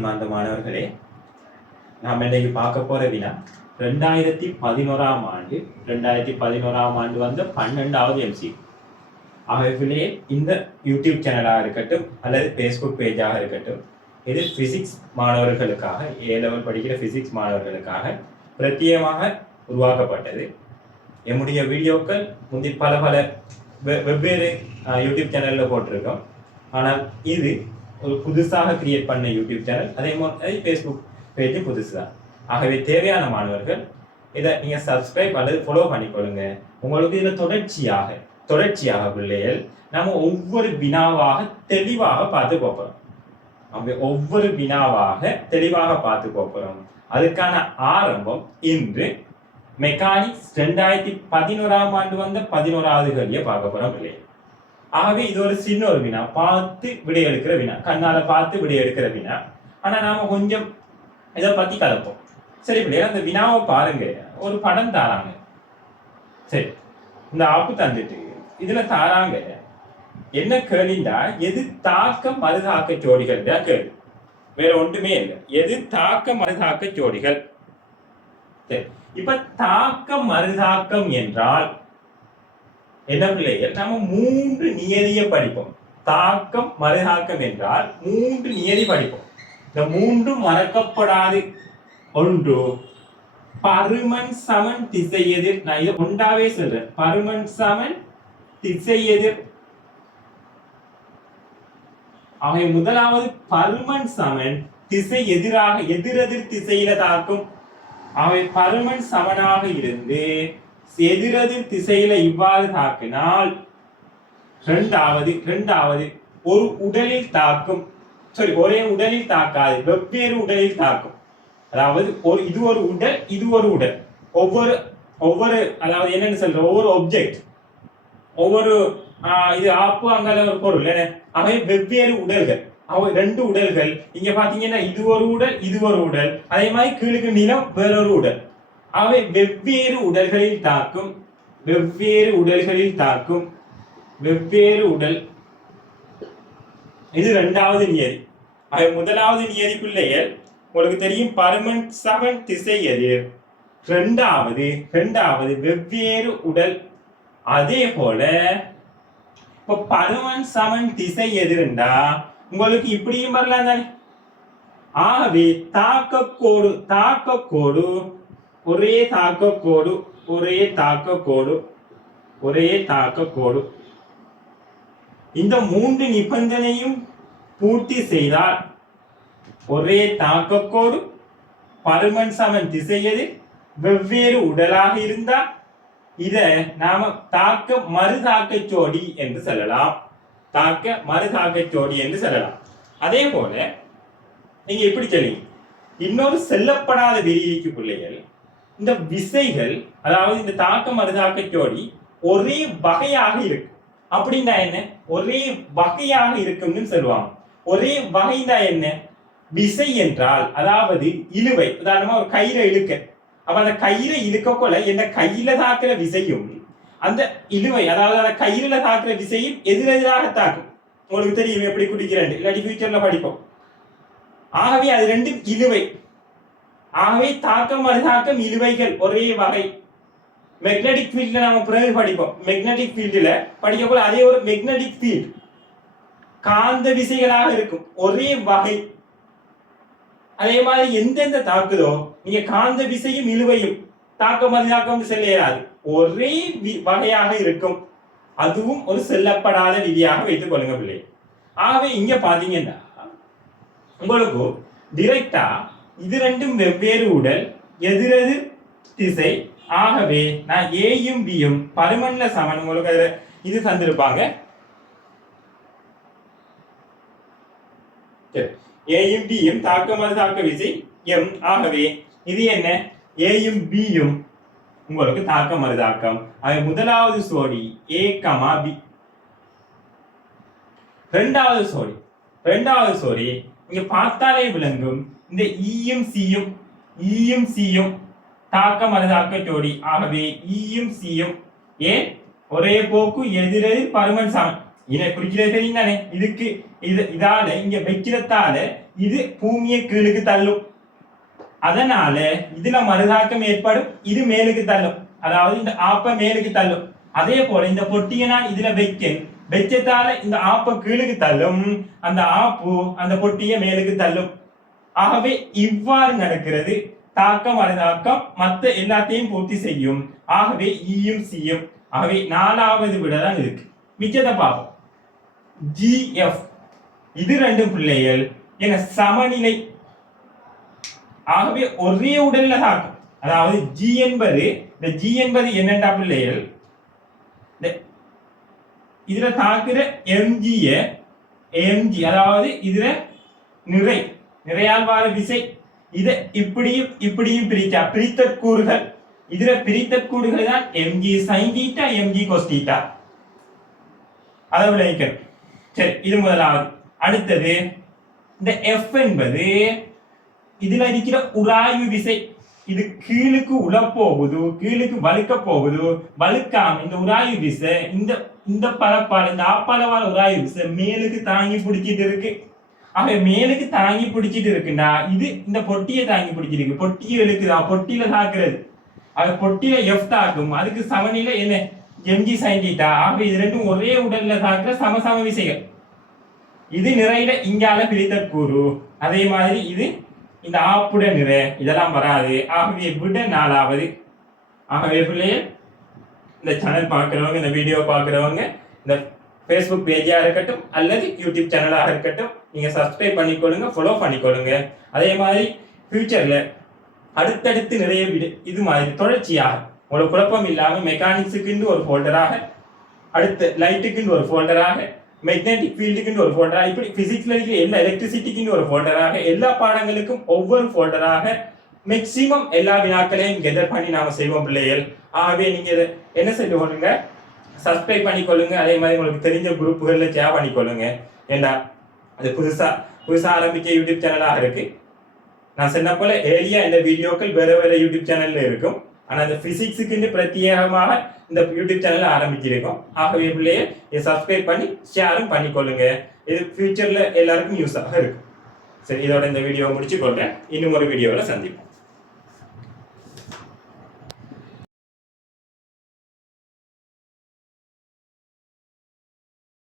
அன்பார்ந்த மாணவர்களே, நாம் இன்னைக்கு பார்க்க போற வினா 2011ஆம் ஆண்டு 2011ஆம் ஆண்டு வந்த 12வது MCQ. ஆகவே இந்த யூடியூப் சேனலாக இருக்கட்டும் அல்லது ஃபேஸ்புக் பேஜாக இருக்கட்டும், இது பிசிக்ஸ் மாணவர்களுக்காக, A-level படிக்கிற பிசிக்ஸ் மாணவர்களுக்காக பிரத்யேகமாக உருவாக்கப்பட்டது. என்னுடைய வீடியோக்கள் முந்தி பல வெவ்வேறு யூடியூப் சேனலில் போட்டிருக்கோம். ஆனால் இது ஒரு புதுசாக கிரியேட் பண்ண யூடியூப் சேனல், அதே மாதிரி ஃபேஸ்புக் பேஜும் புதுசு தான். ஆகவே தேவையான மாணவர்கள் இதை நீங்கள் சப்ஸ்கிரைப் அல்லது ஃபாலோ பண்ணிக்கொள்ளுங்க. உங்களுக்கு இதில் தொடர்ச்சியாக பிள்ளைகள் நம்ம ஒவ்வொரு வினாவாக தெளிவாக பார்த்து போகிறோம். ஒவ்வொரு வினாவாக தெளிவாக பார்த்து போகிறோம். அதுக்கான ஆரம்பம் இன்று மெக்கானிக்ஸ் 2011ஆம் ஆண்டு வந்த 11வது கேள்வியை பார்க்க போறோம் பிள்ளைகள். ஆகவே இது ஒரு சின்ன ஒரு வினா, பார்த்து விடை எடுக்கிற வினா, கண்ணால பார்த்து விடை எடுக்கிற வினா. ஆனா நாம கொஞ்சம் இதை பத்தி கலப்போம். சரி பிள்ளைகள், அந்த வினாவை பாருங்க. ஒரு படம் தாராங்க. சரி, இந்த ஆப்பு தந்துட்டு இதுல தாராங்க என்ன கேள்விண்டா, எது தாக்க மறுதாக்க ஜோடிகள் தான் கேள்வி. வேற ஒன்றுமே இல்லை. எது தாக்க மறுதாக்க ஜோடிகள். சரி, இப்ப தாக்க மறுதாக்கம் என்றால் என்ன பிள்ளைகள், நம்ம 3 நியதியை படிப்போம். தாக்கம் மறுதாக்கம் என்றால் 3 நியதி படிப்போம். இந்த 3 மறக்கப்படாது. ஒன்று, பருமன் சமன் திசை எதிர். நான் இதை ஒன்றாவே சொல்றேன். பருமன் சமன் திசை எதிர். ஆக முதலாவது பருமன் சமன் திசை எதிராக எதிரெதிர் திசையில தாக்கும். அவை பருமன் சமனாக இருந்து எதிரெதிர் திசையில இவ்வாறு தாக்கினால் இரண்டாவது ஒரு உடலில் தாக்கும். ஒரே உடலில் தாக்காது, வெவ்வேறு உடலில் தாக்கும். அதாவது இது ஒரு உடல், இது ஒரு உடல். ஒவ்வொரு அதாவது என்னன்னு சொல்ற, ஒவ்வொரு ஒப்ஜெக்ட், ஒவ்வொரு இது ஆப்பு அங்கால ஒரு பொருள், அவை வெவ்வேறு உடல்கள். அவை 2 உடல்கள். இங்க பாத்தீங்கன்னா இது ஒரு உடல், இது ஒரு உடல். அதே மாதிரி கீழுக்கு நீளம் வேறொரு உடல். அவை வெவ்வேறு உடல்களில் தாக்கும். வெவ்வேறு உடல். இது 2வது நியதி. அவை முதலாவது நியதி பிள்ளைகள் உங்களுக்கு தெரியும், பருமன் சமன் திசை எதிர். இரண்டாவது வெவ்வேறு உடல். அதே போல இப்ப பருமன் சமன் திசை எதிர்ண்டா உங்களுக்கு இப்படியும் வரலாம் தானே. ஆகவே தாக்கக்கோடு ஒரே தாக்கக்கோடு இந்த 3 நிபந்தனையும் பூர்த்தி செய்தால் ஒரே தாக்கக்கோடு, பருமன் சமன் திசை எதிர், வெவ்வேறு உடலாக இருந்தால் இத நாம தாக்க மறுதாக்க ஜோடி என்று சொல்லலாம். அதே போல நீங்க எப்படி சொல்லுங்க, இன்னொரு செல்லப்படாத விரிக்கு பிள்ளைகள், இந்த விசைகள், அதாவது இந்த தாக்க மறுதாக்க ஜோடி ஒரே வகையாக இருக்கு. அப்படின்னா என்ன, ஒரே வகையாக இருக்கும்னு சொல்லுவாங்க. ஒரே வகைனா என்ன, விசை என்றால் அதாவது இழுவை. உதாரணமா ஒரு கயிறை இழுக்க, அப்ப அந்த கயிறை இழுக்கக்குள்ள என்ன கையில தாக்குற விசையும் அந்த இழுவை, அதாவது அந்த கயிறுல தாக்குற விசையும் எதிரெதிராக தாக்கும். உங்களுக்கு தெரியும் எப்படி குடிக்கிறேன், இல்லாட்டி ஃபியூச்சர்ல படிப்போம். ஆகவே அது 2 இழுவை. ஆகவே தாக்கம் மறுதாக்கம் இழுவைகள் ஒரே வகை. மேக்னெட்டிக் ஃபீல்ட்ல நாம பிறகு படிப்போம். மேக்னெட்டிக் ஃபீல்ட்ல படிக்கக்குள்ள அதே ஒரு மேக்னெட்டிக் ஃபீல்ட், காந்த விசைகளாக இருக்கும், ஒரே வகை. அதே மாதிரி எந்தெந்த தாக்குதோ நீங்க காந்த விசையும் இழுவையும் தாக்க மறுதாக்கம் செல்லாது, ஒரே வகையாக இருக்கும். அதுவும் ஒரு செல்லப்படாத விதியாக வைத்துக் கொள்ளுங்க பிள்ளை. ஆகவே இங்க பாத்தீங்கன்னா உங்களுக்கு டிரெக்டா இது 2ம் வெவ்வேறு உடல், எதிரெதிர் திசை. ஆகவே நான் ஏயும் பியும் பருமன்ல சமன். உங்களுக்கு இது தந்திருப்பாங்க. ஏயும் பியும் தாக்க மறுதாக்க விசை M. ஆகவே இது என்ன, ஏயும் பியும் உங்களுக்கு தாக்க மறுதாக்கம். முதலாவது சோடி A, B. இரண்டாவது சோடி இங்க பார்த்தாலே விளங்கும், இந்த ஈயும் சியும் தாக்க மறுதாக்க ஜோடி. ஆகவே ஈயும் சியும் ஒரே போக்கு, எதிரெதிர், பருமன் சமன். இதை குறிக்கிறது தெரியும் தானே. இதுக்கு இதால இங்க வைக்கிறதால இது பூமியை கீழுக்கு தள்ளும். அதனால இதுல மறுதாக்கம் ஏற்படும், இது மேலுக்கு தள்ளும். அதாவது இந்த ஆப்ப மேலுக்கு தள்ளும். அதே போல இந்த பொட்டியை நான் இதுல வெச்சதால இந்த ஆப்ப கீழுக்கு தள்ளும், அந்த ஆப்பு அந்த பொட்டியை மேலுக்கு தள்ளும். ஆகவே இவ்வாறு நடக்கிறது. தாக்கம் மறுதாக்கம் மற்ற எல்லாத்தையும் பூர்த்தி செய்யும். ஆகவே ஈயும் சியும். ஆகவே 4வது விட தான் இருக்கு. மிச்சத்தை பார்ப்போம். GF இது ரெண்டு பிள்ளைகள் என சமநிலை. ஆகவே ஒரே உடல்ல தாக்கும். அதாவது G என்பது இந்த G என்பது என்னென்ன பிள்ளைகள் இதுல தாக்குற mg அதாவது இதுல நிறையால் வார விசை. இதை இப்படியும் பிரித்தா பிரித்த கூறுகள். இதுல பிரித்த கூறுகள் தான் mg sin θ mg cos θ. அதை விளைவிக்கணும். சரி, இது முதலாவது. அடுத்தது இந்த F என்பது இதுல இருக்கிற உராய்வு விசை. இது கீழுக்கு உழப்போகுது, கீழுக்கு வலுக்க போகுது. வலுக்காம இந்த உராய்வு விசை இந்த பரப்பால இந்த ஆப்பாலவான உராய்வு விசை மேலுக்கு தாங்கி பிடிச்சிட்டு இருக்கு. ஆக மேலுக்கு தாங்கி பிடிச்சிட்டு இருக்குன்னா இது இந்த பொட்டியை தாங்கி பிடிச்சிருக்கு. பொட்டியை இழுக்குதா, பொட்டியில தாக்குறது. அது பொட்டியில F தாக்கும். அதுக்கு சமநிலை என்ன mg sin θ. ஆக இது ரெண்டும் ஒரே உடல்ல தாக்குற சம விசைகள். இது நிறையில இங்கால பிரித்த கூறு. அதே மாதிரி இது இந்த ஆப்புட நிறை இதெல்லாம் வராது. ஆகவே விட 4வது. ஆகவே பிள்ளைகள் இந்த சேனல் பார்க்கிறவங்க, இந்த வீடியோ பார்க்கிறவங்க, இந்த ஃபேஸ்புக் பேஜா இருக்கட்டும் அல்லது யூடியூப் சேனலாக இருக்கட்டும், நீங்க சப்ஸ்கிரைப் பண்ணிக்கொள்ளுங்க, ஃபாலோ பண்ணிக்கொள்ளுங்க. அதே மாதிரி ஃபியூச்சர்ல அடுத்தடுத்து நிறைய இது மாதிரி தொடர்ச்சியாக உங்களுக்கு குழப்பம் இல்லாம மெக்கானிக்ஸுக்குன்னு ஒரு ஃபோல்டராக, அடுத்து லைட்டுக்குன்னு ஒரு ஃபோல்டராக, மேக்னெட்டிக் ஃபீல்டுக்குன்னு ஒரு ஃபோல்டராக, இப்படி பிசிக்ஸ்ல இருக்கிற எல்லா எலக்ட்ரிசிட்டிக்குன்னு ஒரு ஃபோல்டராக, எல்லா பாடங்களுக்கும் ஒவ்வொரு ஃபோல்டராக மேக்சிமம் எல்லா வினாக்களையும் கெதர் பண்ணி நாம செய்வோம் பிள்ளைகள். ஆகவே நீங்க என்ன செய்துக்கொள்ளுங்க, சப்ஸ்கிரைப் பண்ணிக்கொள்ளுங்க. அதே மாதிரி உங்களுக்கு தெரிஞ்ச குரூப்புகள்ல ஷேர் பண்ணிக்கொள்ளுங்க. ஏன்னா அது புதுசா ஆரம்பிச்ச யூடியூப் சேனலாக இருக்கு. நான் சொன்ன போல ஏரியா இந்த வீடியோக்கள் வேற யூடியூப் சேனல்ல இருக்கும். ஆனா இந்த பிசிக்ஸுக்கு பிரத்யேகமாக இந்த யூடியூப் சேனல் ஆரம்பிச்சிருக்கோம். ஆகவே பிள்ளையை இதை சப்ஸ்கிரைப் பண்ணி ஷேரும் பண்ணிக்கொள்ளுங்க. இது ஃபியூச்சர்ல எல்லாருக்கும் யூஸாக இருக்கும். சரி, இதோட இந்த வீடியோவை முடிச்சு கொள்றேன். இன்னும் ஒரு வீடியோவில் சந்திப்போம்.